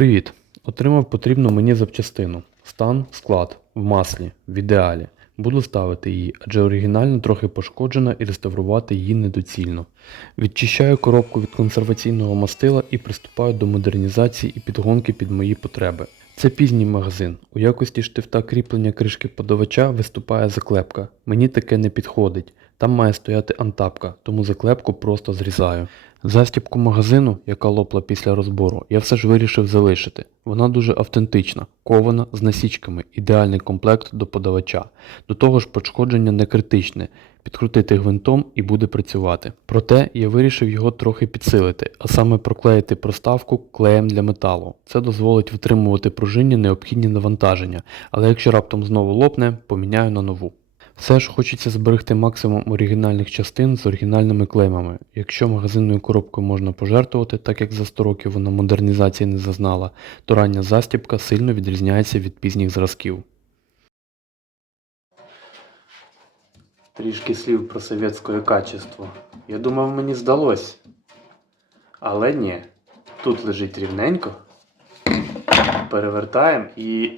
Привіт! Отримав потрібну мені запчастину. Стан, склад, в маслі, в ідеалі. Буду ставити її, адже оригінально трохи пошкоджена і реставрувати її недоцільно. Відчищаю коробку від консерваційного мастила і приступаю до модернізації і підгонки під мої потреби. Це пізній магазин. У якості штифта кріплення кришки подавача виступає заклепка. Мені таке не підходить. Там має стояти антапка, тому заклепку просто зрізаю. Застібку магазину, яка лопла після розбору, я все ж вирішив залишити. Вона дуже автентична, кована з насічками, ідеальний комплект до подавача. До того ж пошкодження не критичне. Підкрутити гвинтом і буде працювати. Проте я вирішив його трохи підсилити, а саме проклеїти проставку клеєм для металу. Це дозволить витримувати пружинні необхідні навантаження, але якщо раптом знову лопне, поміняю на нову. Все ж хочеться зберегти максимум оригінальних частин з оригінальними клеймами. Якщо магазинною коробкою можна пожертвувати, так як за 100 років вона модернізації не зазнала, то рання застібка сильно відрізняється від пізніх зразків. Трішки слів про совєтське качество. Я думав, мені здалось. Але ні. Тут лежить рівненько. Перевертаємо і.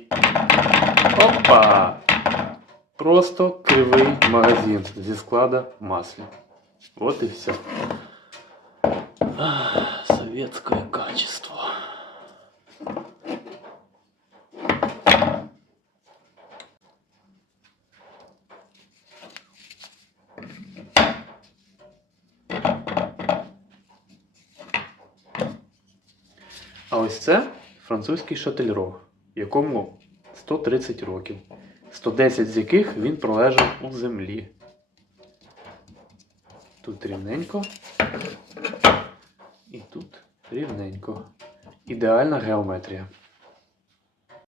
Опа! Просто кривий магазин зі склада маслі. Вот і все. Ах, качество. А ось це французький шательрог, якому 130 років, 110 з яких він пролежав у землі. Тут рівненько. І тут рівненько. Ідеальна геометрія.